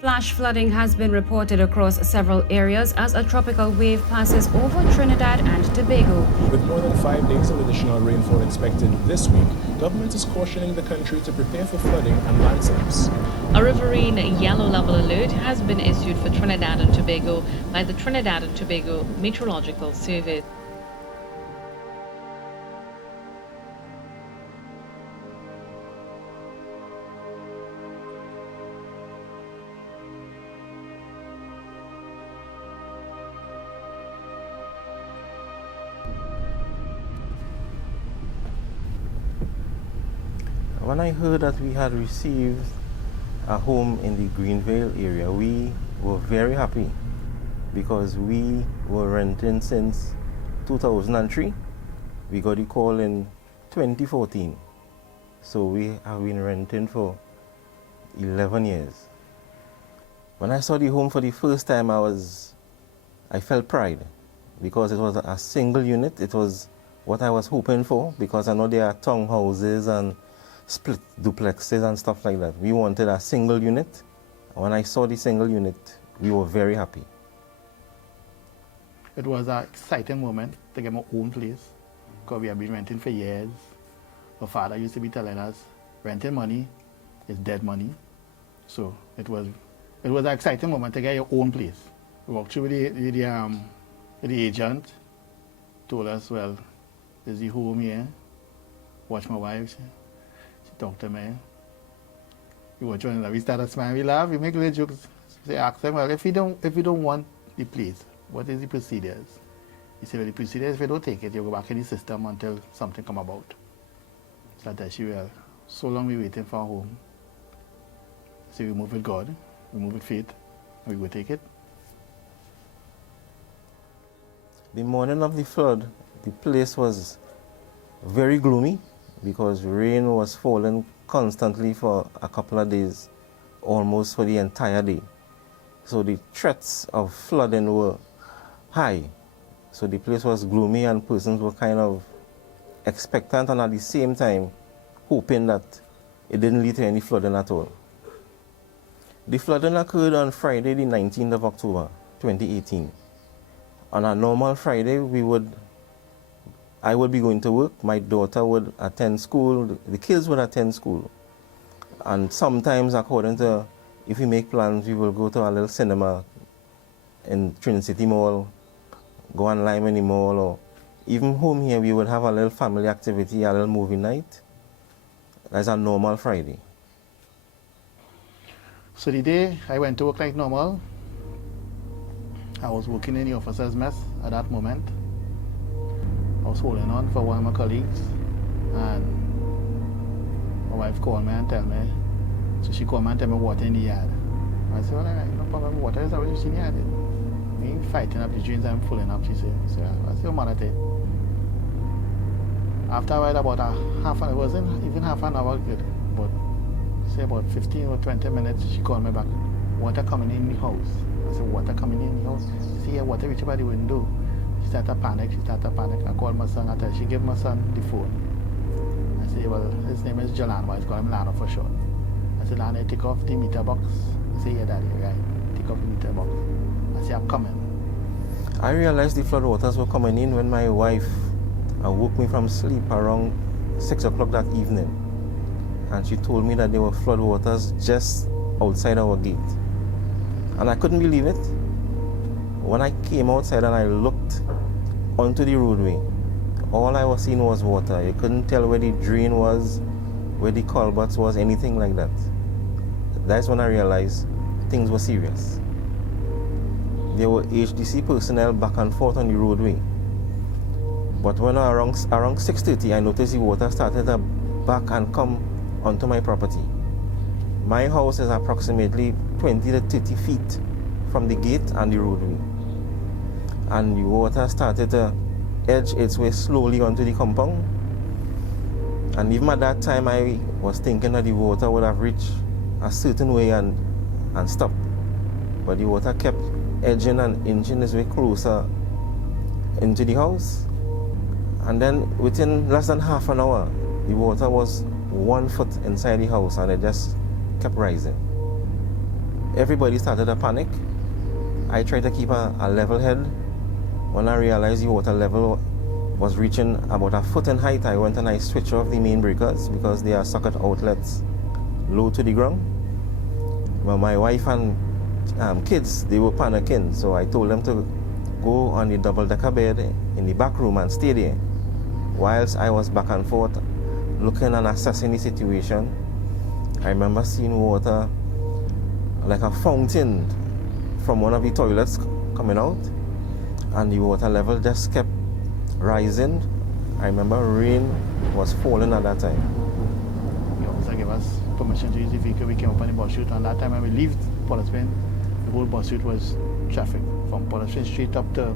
Flash flooding has been reported across several areas as a tropical wave passes over Trinidad and Tobago. With more than 5 days of additional rainfall expected this week, government is cautioning the country to prepare for flooding and landslips. A riverine yellow level alert has been issued for Trinidad and Tobago by the Trinidad and Tobago Meteorological Service. When I heard that we had received a home in the Greenvale area, we were very happy because we were renting since 2003. We got the call in 2014. So we have been renting for 11 years. When I saw the home for the first time, I felt pride because it was a single unit. It was what I was hoping for because I know there are townhouses and split duplexes and stuff like that. We wanted a single unit. When I saw the single unit, we were very happy. It was an exciting moment to get my own place because we have been renting for years. My father used to be telling us, renting money is dead money. So it was an exciting moment to get your own place. We walked through with the agent, told us, well, there's the home here. Watch my wife. She talked to me. We were trying to, we started smiling, we laugh, we make little jokes. They asked him, well, if you don't want the place, what is the procedures? He said, well, the procedures, if you don't take it, you go back in the system until something come about. So I tell you, well, so long we waiting for a home. So we move with God, we move with faith, and we go take it. The morning of the flood, the place was very gloomy because rain was falling constantly for a couple of days, almost for the entire day. So the threats of flooding were high. So the place was gloomy and persons were kind of expectant and at the same time hoping that it didn't lead to any flooding at all. The flooding occurred on Friday, the 19th of October, 2018. On a normal Friday, I would be going to work, my daughter would attend school, the kids would attend school. And sometimes, according to, if we make plans, we will go to a little cinema in Trinity City Mall, go on Lyman Mall, or even home here, we would have a little family activity, a little movie night. That's a normal Friday. So the day I went to work like normal, I was working in the officer's mess at that moment. I was holding on for one of my colleagues, and my wife called me and tell me, so she called me and tell me water in the yard. I said, well, no problem, water is already in the yard. Me fighting up the drains and pulling up, she said. I said, what matter? After a while, about half an hour, it wasn't even half an hour good, but say about 15 or 20 minutes, she called me back. Water coming in the house. I said, water coming in the house? See here, water reaching by the window. She started to panic. I called my son. She gave my son the phone. I said, well, his name is Jalan, but I call him Lano for short. I said, Lano, take off the meter box. I said, yeah, Daddy, right. Take off the meter box. I said, I'm coming. I realized the flood waters were coming in when my wife woke me from sleep around 6 o'clock that evening. And she told me that there were flood waters just outside our gate. And I couldn't believe it. When I came outside and I looked onto the roadway, all I was seeing was water. You couldn't tell where the drain was, where the culverts was, anything like that. That's when I realized things were serious. There were HDC personnel back and forth on the roadway. But when around 6:30, I noticed the water started to back and come onto my property. My house is approximately 20 to 30 feet from the gate and the roadway. And the water started to edge its way slowly onto the compound. And even at that time, I was thinking that the water would have reached a certain way and stopped. But the water kept edging and inching its way closer into the house. And then within less than half an hour, the water was 1 foot inside the house and it just kept rising. everybody started to panic. I tried to keep a level head. When I realized the water level was reaching about a foot in height, I went and I switched off the main breakers because they are socket outlets low to the ground. But my wife and kids, they were panicking, so I told them to go on the double-decker bed in the back room and stay there. Whilst I was back and forth looking and assessing the situation, I remember seeing water like a fountain from one of the toilets coming out, and the water level just kept rising. I remember rain was falling at that time. The officer gave us permission to use the vehicle. We came up on the bus route, and that time when we left Portsmouth, the whole bus route was traffic from Portsmouth straight up to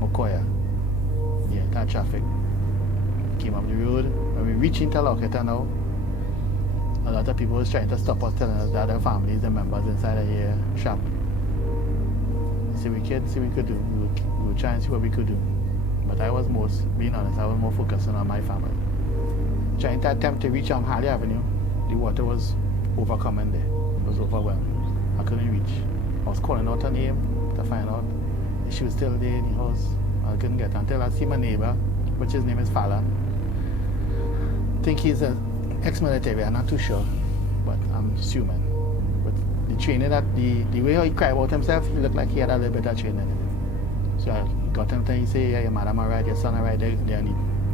Mokoya. The entire traffic came up the road. When we reached Interlocutor now, a lot of people was trying to stop us, telling us that their families and members inside of here trapped. See, we could do. We would try and see what we could do. But I was being honest, I was more focused on my family. Trying to attempt to reach Harley Avenue, the water was overcoming there. It was overwhelmed. I couldn't reach. I was calling out her name to find out if she was still there in the house. I couldn't get her until I see my neighbor, which his name is Fallon. I think he's an ex-military, I'm not too sure, but I'm assuming. But the training the way he cried about himself, he looked like he had a little bit of training in him. So I got him to say, yeah, your madam all right, your son all right, they're on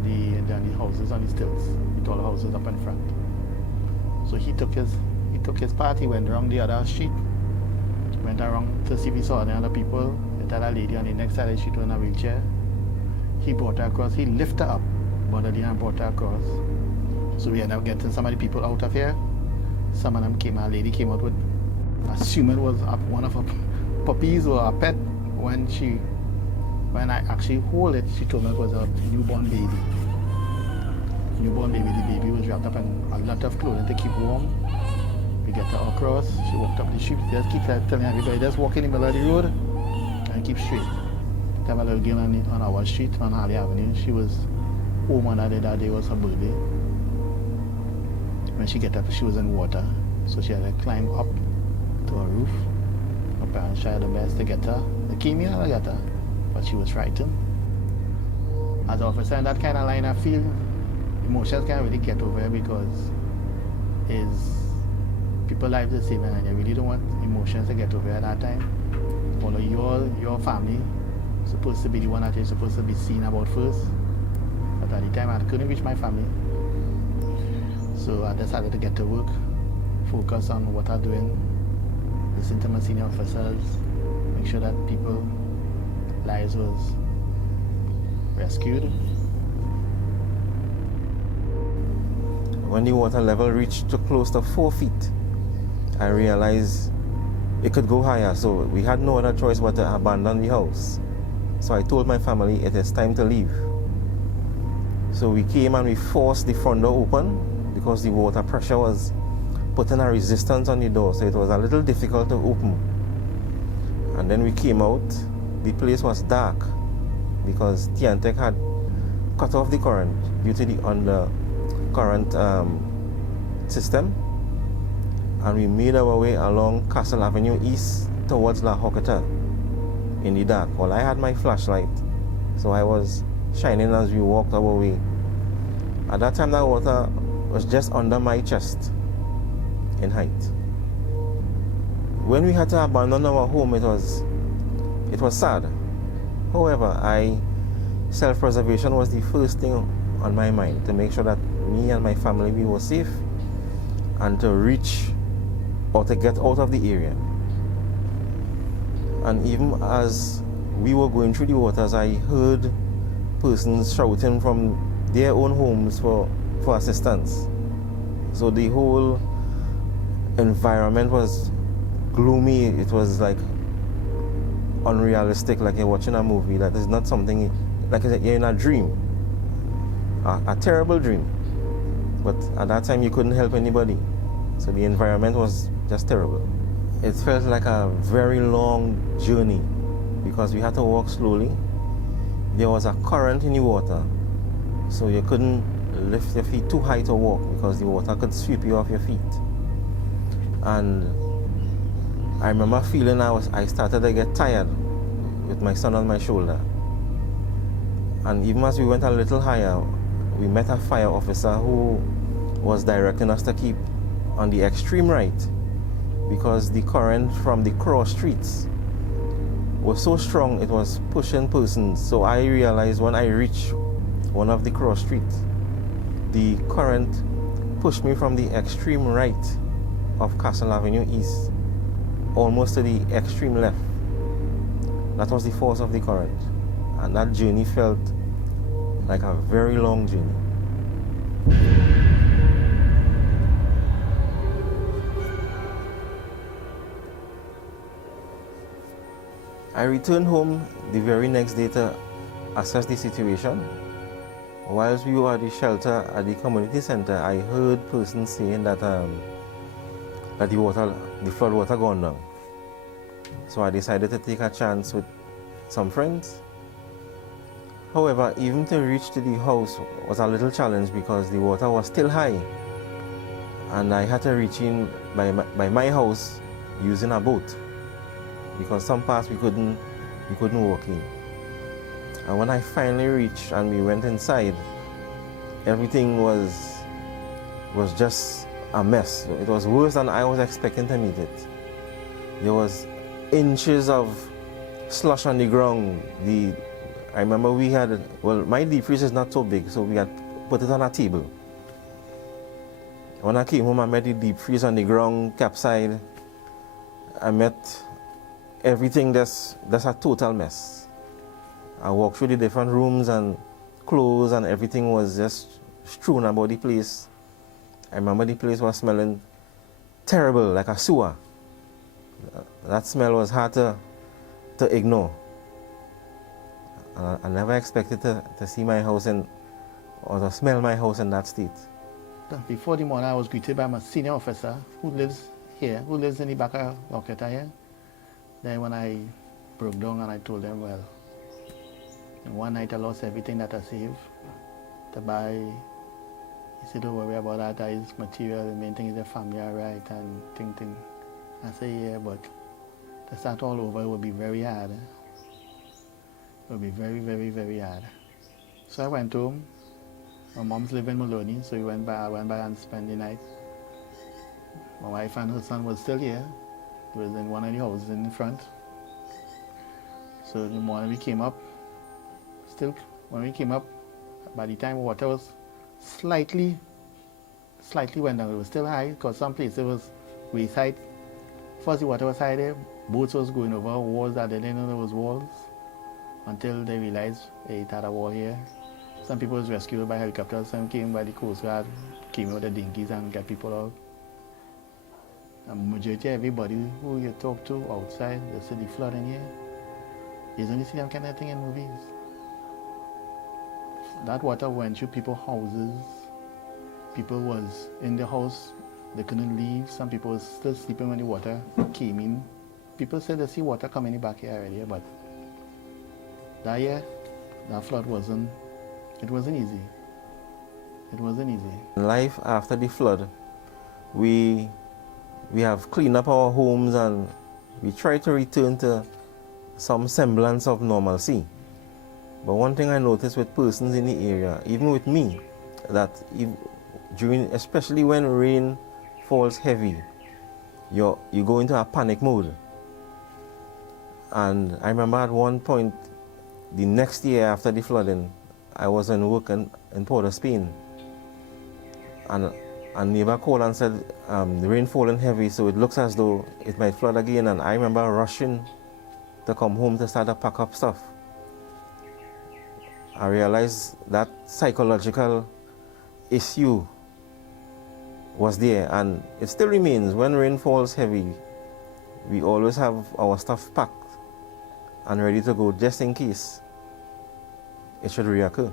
the houses on the stilts, the tall houses up in front. So he took his part, he went around the other street, went around to see if he saw any other people. He had a lady on the next side of the street in a wheelchair. He brought her across, he lifted her up, but he didn't brought her across. So we ended up getting some of the people out of here. Some of them a lady came out with, assuming it was one of her puppies or a pet. When I actually hold it, she told me it was a newborn baby. The baby was wrapped up in a lot of clothing to keep warm. We get her across, she walked up the street, just keep telling everybody, just walk in the middle of the road and keep straight. Have a little girl on our street, on Harley Avenue. She was home on that day was her birthday. When she get up, she was in water, so she had to climb up to a roof. Her parents tried their best to get her. They came here and got her, but she was frightened. As an officer in that kind of line, I feel emotions can't really get over it because people's lives are saving, and you really don't want emotions to get over at that time. Although your family supposed to be the one that you're supposed to be seen about first, but at the time I couldn't reach my family. So I decided to get to work, focus on what I'm doing, listen to my senior officers, make sure that people's lives was rescued. When the water level reached to close to 4 feet, I realized it could go higher, so we had no other choice but to abandon the house. So I told my family it is time to leave. So we came and we forced the front door open because the water pressure was putting a resistance on the door, so it was a little difficult to open. And then we came out. The place was dark because Tiantec had cut off the current due to the undercurrent system. And we made our way along Castle Avenue East towards La Hocata in the dark. Well, I had my flashlight, so I was shining as we walked our way. At that time, that water was just under my chest in height. When we had to abandon our home, it was sad. However, self-preservation was the first thing on my mind, to make sure that me and my family, we were safe and to reach or to get out of the area. And even as we were going through the waters, I heard persons shouting from their own homes for assistance. So the whole environment was gloomy. It was like unrealistic, like you're watching a movie. That is not something, like you're in a dream, a terrible dream. But at that time you couldn't help anybody. So the environment was just terrible. It felt like a very long journey because we had to walk slowly. There was a current in the water, so you couldn't lift your feet too high to walk because the water could sweep you off your feet. And I remember feeling I started to get tired with my son on my shoulder. And even as we went a little higher, we met a fire officer who was directing us to keep on the extreme right because the current from the cross streets was so strong it was pushing persons. So I realized when I reached one of the cross streets, the current pushed me from the extreme right of Castle Avenue East almost to the extreme left. That was the force of the current, and that journey felt like a very long journey. I returned home the very next day to assess the situation. Whilst we were at the shelter at the community center, I heard persons saying that the flood water gone down. So I decided to take a chance with some friends. However, even to reach to the house was a little challenge because the water was still high, and I had to reach in by my house using a boat because some parts we couldn't walk in. And when I finally reached and we went inside, everything was just a mess. It was worse than I was expecting to meet it. There was inches of slush on the ground. I remember we had, my deep freeze is not so big, so we had put it on a table. When I came home, I met the deep freeze on the ground, capsized. I met everything that's a total mess. I walked through the different rooms and clothes and everything was just strewn about the place. I remember the place was smelling terrible, like a sewer. That smell was hard to ignore. I never expected to see my house or to smell my house in that state. Before the morning, I was greeted by my senior officer who lives here, who lives in the back of Locketa here. Then when I broke down and I told them, well, in one night I lost everything that I saved to buy. He said, don't worry about that, that is material, the main thing is the family are right and thing. I said, yeah, but to start all over, it would be very hard. It would be very, very, very hard. So I went home. My mom's living in Maloney, so I went by and spent the night. My wife and her son was still here. It was in one of the houses in the front. So in the morning we came up. When we came up, by the time water was slightly went down. It was still high because some places it was waist height. First the water was high there, boats was going over walls that they didn't know there was walls until they realized it had a wall here. Some people was rescued by helicopters, some came by the Coast Guard, came with the dinghies and got people out. And majority of everybody who you talk to outside, they say the flood in here, you only see them kind of thing in movies. That water went through people's houses. People was in the house, they couldn't leave. Some people was still sleeping when the water came in. People said they see water coming in back here already, but that year, that flood wasn't easy. It wasn't easy. Life after the flood, we have cleaned up our homes and we try to return to some semblance of normalcy. But one thing I noticed with persons in the area, even with me, that especially when rain falls heavy, you go into a panic mode. And I remember at one point, the next year after the flooding, I was in work in Port of Spain. And a neighbor called and said, the rain falling heavy, so it looks as though it might flood again. And I remember rushing to come home to start to pack up stuff. I realized that psychological issue was there, and it still remains. When rain falls heavy, we always have our stuff packed and ready to go just in case it should reoccur.